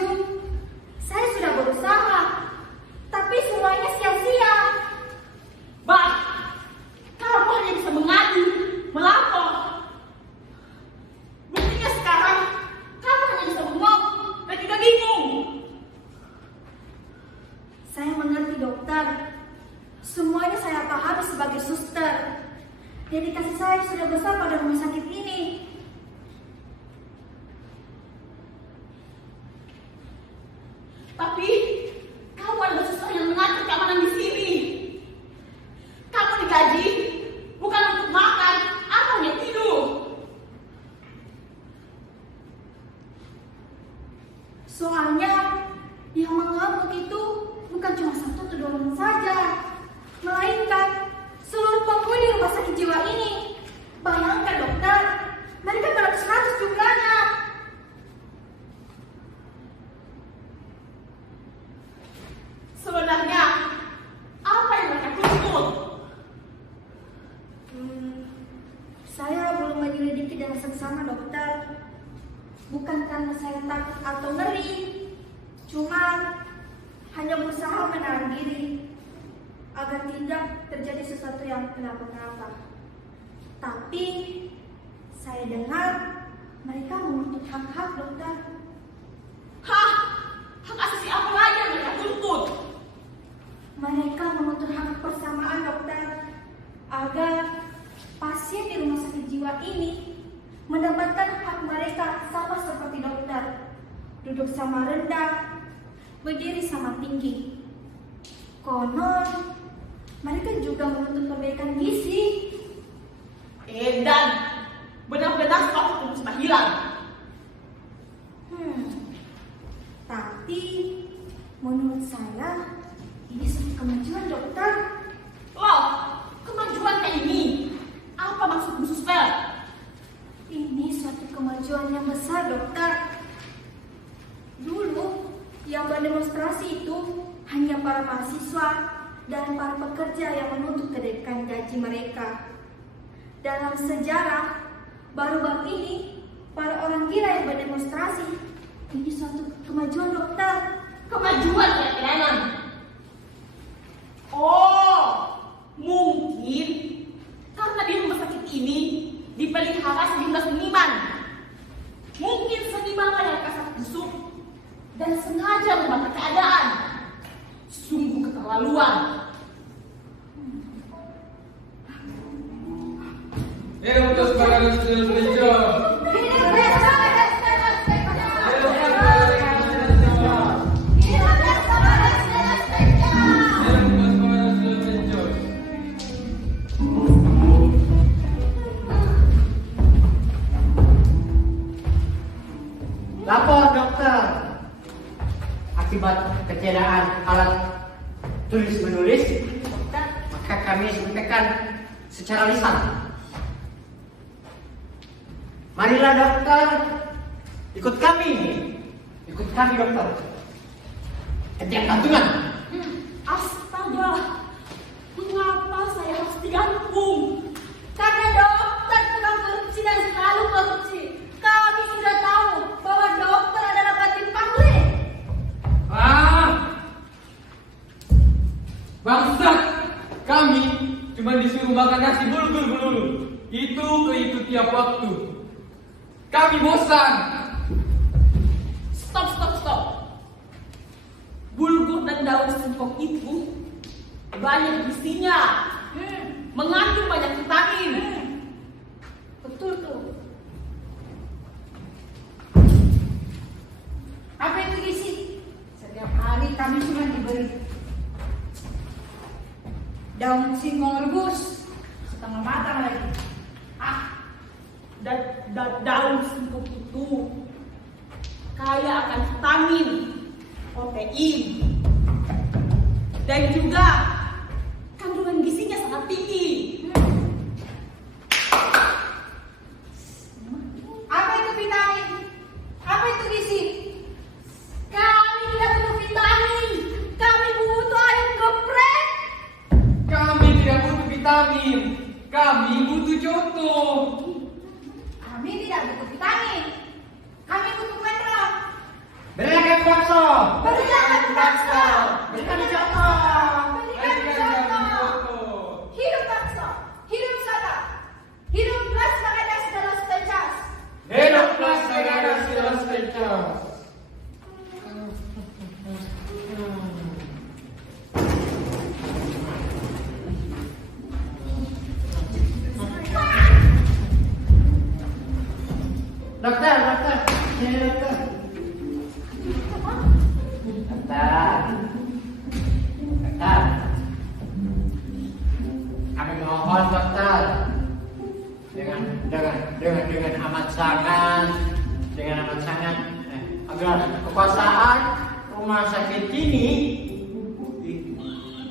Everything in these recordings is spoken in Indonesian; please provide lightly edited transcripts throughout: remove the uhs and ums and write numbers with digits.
Jum. Saya sudah berusaha, tapi semuanya sia-sia. Bah, kamu hanya bisa mengadu, melapor. Buktinya sekarang, kamu hanya bisa bengong dan juga bingung. Saya mengerti dokter. Semuanya saya pahami sebagai suster. Dedikasi saya sudah besar pada rumah sakit ini. Tapi, kamu adalah suster yang mengatur keamanan di sini. Kamu digaji bukan untuk makan atau hanya tidur. Soalnya yang mengamuk itu bukan cuma satu atau dua orang saja, melainkan seluruh penghuni rumah sakit jiwa ini. Bayangkan dokter, mereka beratus-ratus jumlahnya. Sebenarnya, apa yang mereka tuntut? Saya belum menyelidiki dengan seksama dokter. Bukan karena saya takut atau ngeri, cuma hanya berusaha menahan diri agar tidak terjadi sesuatu yang kenapa-kenapa. Tapi saya dengar mereka menuntut hak-hak dokter. Hah? Hak asasi apa lagi yang mereka tuntut? Mereka menuntut hak persamaan dokter agar pasien di rumah sakit jiwa ini mendapatkan hak mereka sama seperti dokter. Duduk sama rendah, berdiri sama tinggi. Konon mereka juga menuntut perbaikan gizi. Dan benar-benar suatu mustahil. Tapi menurut saya ini suatu kemajuan dokter. Loh, kemajuan kayak ini? Apa maksudmu, suster? Ini suatu kemajuan yang besar dokter. Dulu yang berdemonstrasi itu hanya para mahasiswa dan para pekerja yang menuntut kenaikan gaji mereka. Dalam sejarah baru-baru ini para orang gila yang berdemonstrasi. Ini suatu kemajuan dokter. Kemajuan ya kirain. Oh, mungkin karena di rumah sakit ini dipelihara sejumlah seniman. Mungkin seniman yang kasar busuk dan sengaja membantah keadaan. Sungguh keterlaluan. Untuk sebagai student Lapor dokter. Akibat ketiadaan alat tulis menulis, maka kami sampaikan secara lisan. Marilah dokter, ikut kami dokter. Hentikan gantungan. Astaga, mengapa saya harus digantung? Karena dokter tukang korupsi dan selalu korupsi. Kami sudah tahu bahwa dokter adalah batin pangli. Bangsat, kami cuma disuruh makan nasi bulgur. Itu tiap waktu. Kami bosan. Stop. Bulgur dan daun singkong itu banyak gizinya, mengandung banyak vitamin. Betul tuh. Apa itu gizi? Setiap hari kami cuma diberi daun singkong rebus setengah matang lagi. Daun singkong itu kaya akan vitamin, protein, dan juga kandungan gizinya sangat tinggi. Apa itu vitamin? Apa itu gizi? Kami tidak butuh vitamin. Kami butuh ayam geprek. Kami tidak butuh vitamin. Kami butuh conto. Kami tidak butuh vitamin. Kami butuh mineral. Berilah kami kami bakso. Berikan kami bakso. Berikan coto. Berikan contoh. Hidup bakso, hidup soto, hidup Las Vegadas de los Pechos. Hidup Las Vegadas de los Pechos. Dokter, sini dokter. Dokter. Kami mohon dokter. Dengan amat sangat agar kekuasaan rumah sakit ini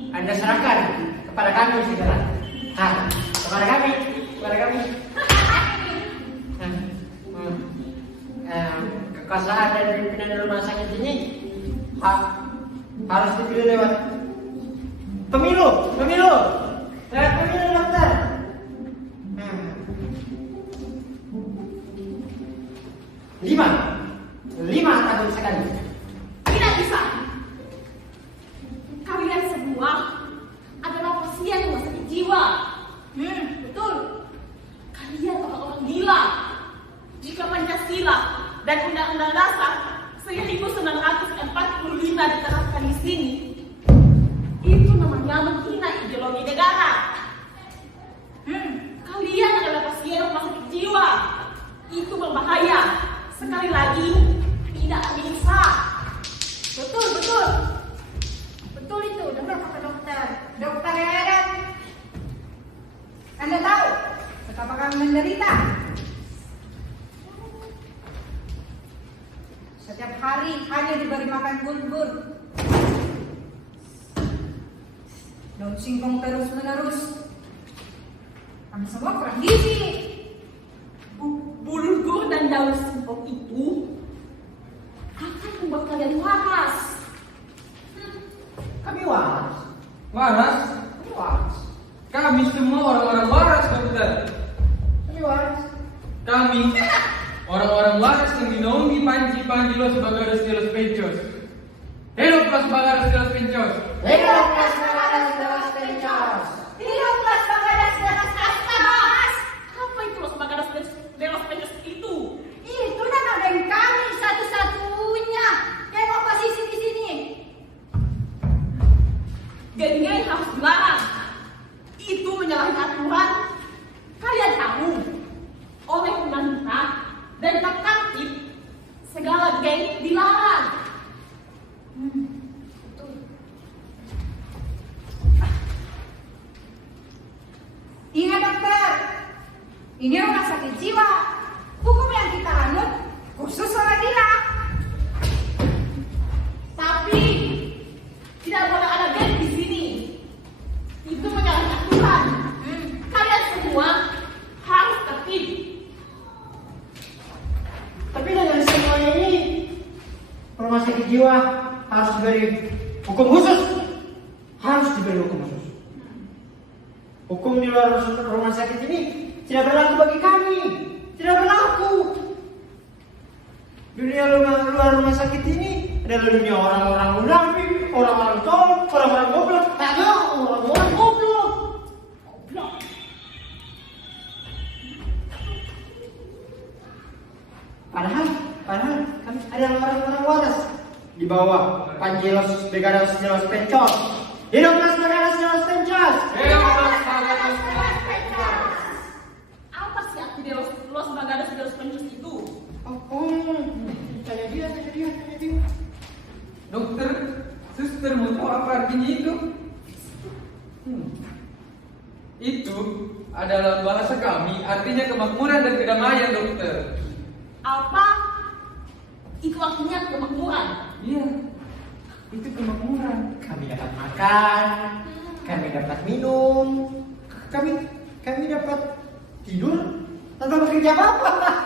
Anda serahkan kepada kami segera. Kepada kami. Kekuasaan dan pimpinan rumah sakit ini harus dipilih lewat pemilu dokter. Lima tahun sekali. Tidak bisa. Kalian semua adalah pasien rumah sakit jiwa. Betul. Kalian orang-orang gila. Jika Pancasila dan Undang-Undang Dasar 1945 diterapkan di sini, itu namanya menghina ideologi negara. Kalian adalah pasien rumah sakit jiwa. Itu berbahaya. Sekali lagi, tidak bisa. Betul itu, dengar kata dokter. Dokter Eden, Anda tahu betapa kami menderita. Setiap hari hanya diberi makan bulgur. Daun singkong terus menerus. Kami semua kurang gizi. Bulgur dan daun singkong itu akan membuat kalian waras. Kami waras. Kami semua orang-orang waras, dokter. Kami orang-orang waras yang dinaungi panji Los Vegadas de los Pechos. Hidup Los Vegadas de los Pechos. Hidup Las Vegadas de los Pechos. Hidup Las Vegadas de los Pechos. Apa itu Los Vegadas de los Pechos itu? Itu nama geng kami satu-satunya yang oposisi di sini. Geng-geng harus dilarang. Itu menyalahi aturan. Kalian tahu, oleh undang-undang dan tertib segala geng dilarang. Ingat dokter, ini rumah sakit jiwa. Hukum yang kita anut khusus orang gila. Tapi tidak boleh ada geng di sini. Itu menyalahi aturan. Kalian semua harus tertib. Tapi dengan semuanya ini, rumah sakit jiwa harus diberi hukum khusus. Hukum di luar rumah sakit ini tidak berlaku bagi kami. Tidak berlaku. Dunia luar rumah sakit ini adalah dunia orang-orang munafik, orang-orang tolol, orang-orang goblok. Orang-orang goblok. Padahal kami adalah orang-orang waras di bawah Panji Los Vegadas de los Pechos. Hidup Las Vegadas de los Pechos. Apa sih arti dari Los Vegadas de los Pechos itu? Tanya dia. Dokter, suster mau tahu apa artinya itu? Itu adalah bahasa kami, artinya kemakmuran dan kedamaian, dokter. Apa? Itu artinya kemakmuran. Iya, itu kemakmuran. Kami dapat makan, kami dapat minum, kami dapat tidur tanpa bekerja apa-apa.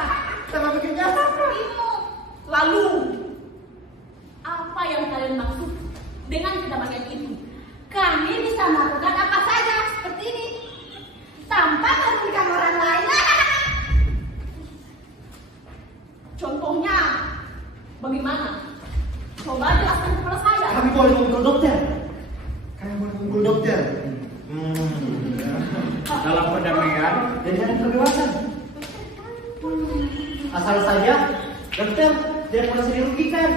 Lalu, apa yang kalian maksud dengan kedamaian itu? Kami bisa melakukan apa saja seperti ini tanpa merugikan orang lain. Contohnya, bagaimana? Coba jelaskan kepada saya. Kami boleh mengumpul dokter. Kami boleh mengumpul dokter. Dalam perdamaian dan dalam kebebasan. Asal saja dokter tidak merasa dirugikan.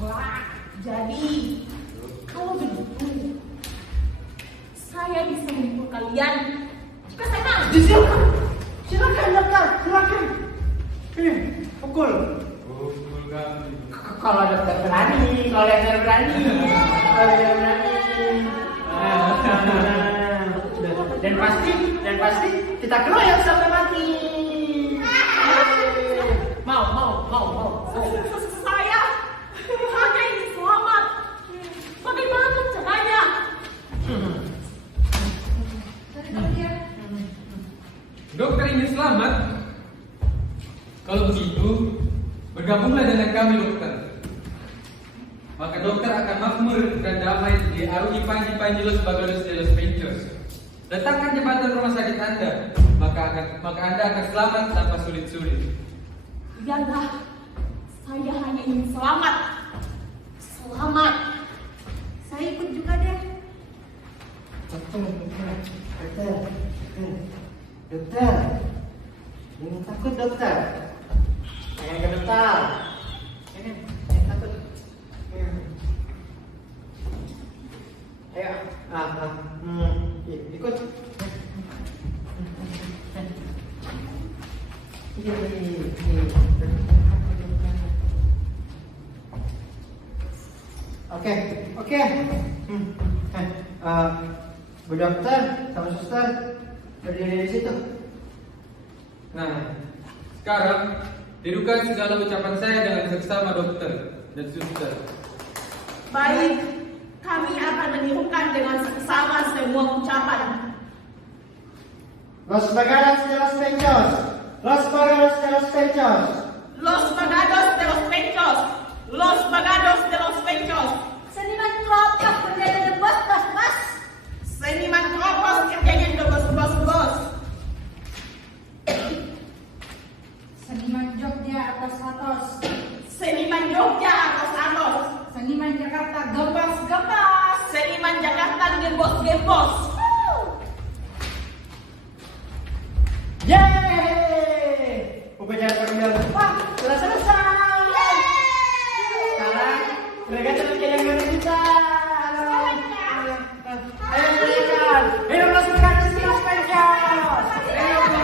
Wah, jadi kalau begitu saya bisa mengumpul kalian jika saya mau. Silakan, silakan dokter, silakan. Pukul. Pukul kami. Kalau dokter berani, kalau dokter berani, kalau dokter berani. Dan pasti kita keroyok sampai mati. Mau. Saya hanya ingin selamat. Bagaimana caranya? Dokter ingin selamat? Kalau begitu, bergabunglah dengan kami dokter. Maka dokter akan makmur dan damai di arungi Panji Los Bagados de los Penchos. Datangkan jembatan rumah sakit Anda, maka Anda akan selamat tanpa sulit-sulit. Iyalah, saya hanya ingin selamat. Selamat. Saya ikut juga deh. Dokter. Jangan takut dokter. Jangan gemetar. Jangan takut. Ayo, ikut. Oke. Bu dokter sama suster berdiri di situ. Nah, sekarang tirukan segala ucapan saya dengan seksama dokter dan suster. Baik, kami akan menirukan dengan seksama semua ucapan. Los Bagados de los Penchos. Los Bagados de los Penchos. Los Bagados de los Penchos. Los Bagados de los Penchos. Seniman kelopak berjaya de bos. Seniman kelopak kerjanya de bos. Seniman Jogja atos. Seniman Jogja atos. Seniman Jakarta gembos. Seniman Jakarta gembos. Yeay! Upacara pemilihan sudah selesai. Sekarang mereka sudah jadi yang baru kita. Ayo berikan. Hidup Los Bagados de los Penchos. Selesai.